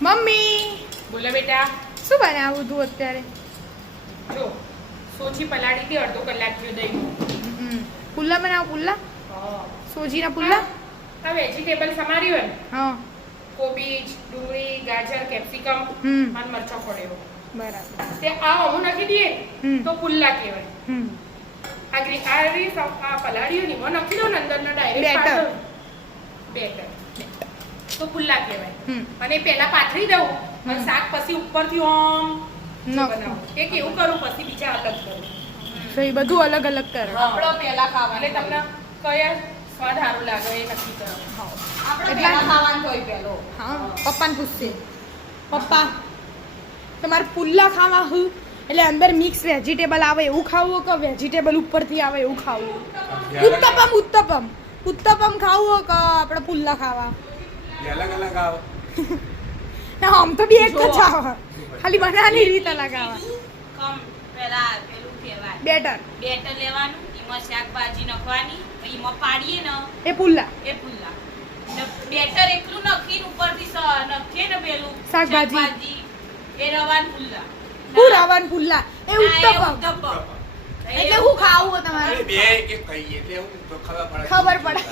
Mummy બોલો બેટા. શું બનાવું તું અત્યારે? જો સોજી પલાળી હતી અડધો કલાક થયો દહીં. પુલ્લા બનાવ પુલ્લા? હા. સોજીના પુલ્લા? આ વેજીટેબલ સમારી હોય ને, હા કોબીજ, ડુંગળી, ગાજર, કેપ્સિકમ હમ. અને મરચો પડ્યો. બરાબર. તે આ અમું નાખી દઈએ હમ. તો પુલ્લા કહેવાય. હમ આ પલાળ્યું ને એમાં નાખી દો ને અંદરના બેટર. બેટર તો પુલ્લા કહેવાય. હમ. અને પહેલા પાથરી દઉં અને શાક પછી ઉપરથી ઓમ નાખું. બનાવું. એક એવું કરું પછી બીજા અલગ કરું. તો એ બધું અલગ અલગ કરો. આપણો પહેલા ખાવાનું એટલે તમને કયા સ્વાદ સારું લાગે એ નક્કી કરો. આપણે એટલા પહેલા ખાવાનું હોય પહેલો. હા પપ્પાને પૂછશે. પપ્પા તમારે પુલ્લા ખાવા હું એટલે અંદર મિક્સ વેજીટેબલ આવે એવું ખાવું કે વેજીટેબલ ઉપરથી આવે એવું ખાવું? ઉત્તપમ ઉત્તપમ ઉત્તપમ ખાવું કે આપણે પુલ્લા ખાવા? અલગ અલગ આવે. ના આમ તો બી એક જ આવે, ખાલી બનાવવાની રીત અલગ આવે. કમ પેલા પેલું કહેવાય બેટર બેટર લેવાનું, એમાં શાકભાજી નાખવાની, પછી એમાં પાડીએ ને એ પુલ્લા. એ પુલ્લા. ને બેટર એકલું નાખીને ઉપરથી નાખીએ ને પેલું શાકભાજી. એ રવાન પુલ્લા. હું રાવણ પુલ્લા એ ના, એ ઉત્તપમ. ઉત્તપમ. એટલે હું ખાવું તમારે અરે બે એક એક કહીએ એટલે હું તો ખબર પડે.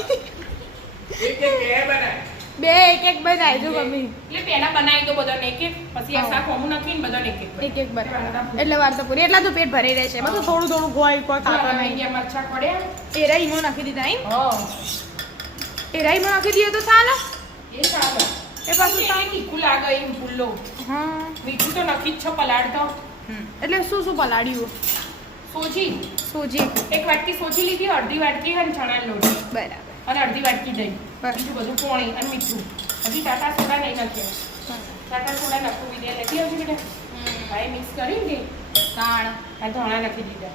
એક એક બે બનાય. બે એક એક બનાવી દો મમ્મી. એટલે પહેલા બનાવી દો બધાને એક એક, પછી આ શાક ઓમું નાખીને બધાને એક એક એક એક બનાવી એટલે વાર તો પૂરી એટલા તો પેટ ભરી રહેશે. બધું થોડું થોડું ગોળ કોઈ ખાતો નહીં. બનાવી મરચા પડ્યા. એરા ઈમો નાખી દીધા એમ? હા એરા ઈમો નાખી દઈએ તો ચાલે? એ ચાલે. એ પાછું એ તીખું લાગે એમ પુલ્લો. હા મીઠું તો નક્કી જ છે પલાળતો. એટલે શું શું પલાળ્યું? સોજી સોજી. એક વાટકી સોજી લીધી, અડધી વાટકી અને ચણા લોટ બરાબર. અને અડધી વાટકી દહીં, બીજું બધું પોણી અને મીઠું. હજી ટાટા સોડા નહીં નાખ્યા. ટાટા સોડા નાખવું વિધે નથી આવતી બેટા. હા એ મિક્સ કરી દે. તાણ આ ધાણા નાખી દીધા.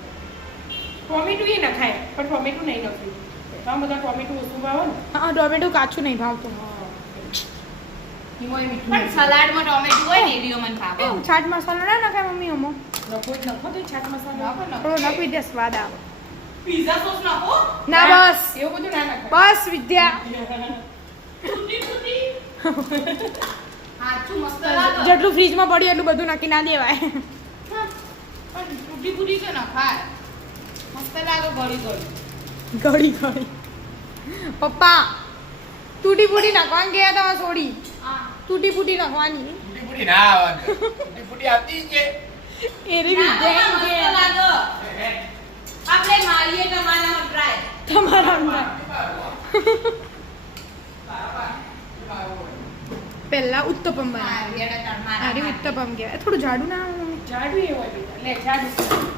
ટોમેટું એ નખાય પણ ટોમેટું નહીં નાખ્યું. તો બધા ટોમેટું ઓછું ભાવે ને. હા ટોમેટો કાચું નહીં ભાવતું. એમાંય મીઠું પણ સલાડમાં ટોમેટું હોય ને એરીઓ મને ભાવે. એવું છાટ મસાલો ના નખાય મમ્મી અમો? નખો જ નખો તો છાટ મસાલો. થોડો નાખી દે સ્વાદ આવે. પિઝા સોસ નાખો. ના બસ એવું બધું ના નખાય. બસ વિદ્યા. તૂટી તૂટી. હાચું મસ્ત લાગે. જેટલું ફ્રીજમાં પડ્યું એટલું બધું નાખી ના દેવાય. પણ તૂટી ફૂટી છે ને ખાય. મસ્ત લાગે ગળી ગળી. ઘડી ઘડી. પપ્પા તૂટી ફૂટી નાખવાની ગયા તમારે સોડી. હા. તૂટી ફૂટી નાખવાની. ફૂટી ફૂટી ના આવવાનું. ફૂટી ફૂટી આવતી જ છે. એરી વિદ્યા એમ કે મસ્ત લાગે. આપણે મારીએ તમારામાં ટ્રાય. તમારા અંદર. પહેલા ઉત્તપમ બનાવ્યું. આરી ઉત્તપમ કહેવાય. થોડું જાડું ના આવે મમ્મી? જાડું એ હોય બેટા. લે જાડું.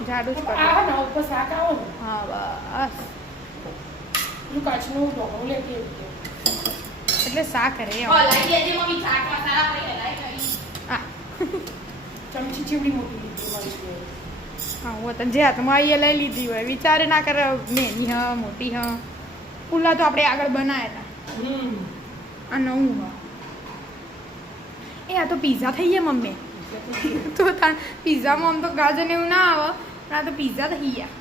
જાડું જ કરે. આ ને ઉપર શાક આવો ને. હા બસ. હું કાચનું ઢોકળું લેતી એવું કે. એટલે શાક રે હલાઈ દેજે મમ્મી ચાટ મસાલા પછી હલાઈ કરી. હા ચમચી ચીવડી મોટી લીધી મારી જોડે. હા હું તને જે હાથમાં આવી એ લઈ લીધી હોય વિચારે ના કરે નાની હ મોટી હ. પુલ્લા તો આપણે આગળ બનાવ્યા હતા. આ નવું હ. એ આ તો પીઝા થઈ ગયા મમ્મી. તો પીઝામાં આમ તો ગાજર ને એવું ના આવે પણ આ તો પીઝા થઈ ગયા.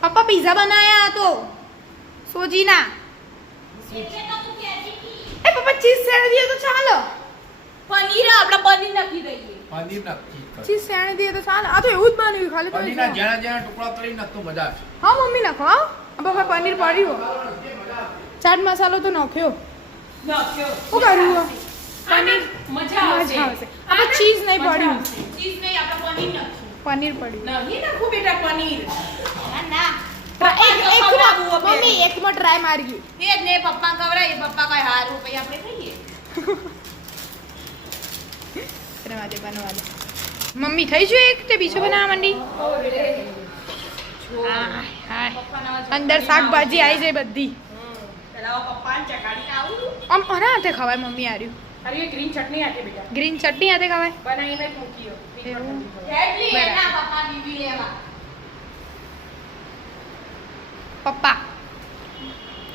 પપ્પા પીઝા બનાયા તો સોજીના. એટલે તો તું કહેતી હતી. એ પપ્પા ચીઝ શેણ દઈએ તો ચાલો. પનીર આપણે પનીર નાખી દઈએ. પનીર નાખી. ચીઝ શેણ દઈએ તો ચાલો. આ તો એવું જ બન્યું ખાલી તો પનીરના જેણા જેણા ટુકડા કરી નાખતો મજા આવશે. હા મમ્મી નાખો હા. પપ્પા પનીર પડ્યું. ચાટ મસાલો તો નાખ્યો. નાખ્યો. શું કર્યું? પનીર મજા આવશે. મજા આવશે. આપણે ચીઝ નહીં મજા પડ્યું. આવશે. ચીઝ નહીં આપણે પનીર નાખશું. પનીર પડ્યું. નહીં નાખું બેટા પનીર. ના ના. મમ્મી એકમાં ટ્રાય મારી. એ જ ને પપ્પા ખવડાય પપ્પા કઈ હારું પછી આપણે ખાઈએ. બનવા દે બનવા દે. મમ્મી થઈ ગયું એક તે બીજું બનાવવા માંડી. હાય, હાય. અંદર શાકભાજી આવી જાય બધી. પેલા પપ્પાને ચકાડીને આવું. આમ અરે હાથે ખવાય મમ્મી આર્યું. અરે એ ગ્રીન ચટણી આપી બેટા. ગ્રીન ચટણી હાથે ખવાય. બનાવીને જ મૂકી હો. એવું? એટલી બરાબર. એના પપ્પા બીબી લેવા. પપ્પા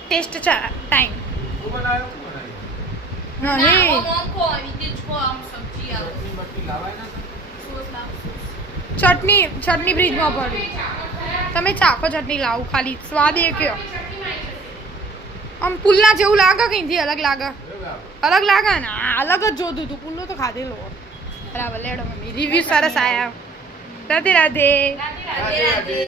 ટેસ્ટ ટાઈમ. તું બનાવ્યો તું બનાવ્યો. નહીં આમ ખો રીતે જ ખો આમ સબ્જી આવે. ચટણી બટણી લાવાય ના સોસ લાવ સોસ. ચટણી ફ્રીજમાં પડી. તમે ચાખો ચટણી લાવો ખાલી સ્વાદ એ કયો. આમ પુલ્લા જેવું લાગે કે અહીંથી અલગ લાગે. એવું અલગ લાગે ને આ અલગ જ જોતું તું પુલ્લો તો ખાધેલો બરાબર લેડો મમ્મી રિવ્યુ સરસ આયા રાધે રાધે રાધે રાધે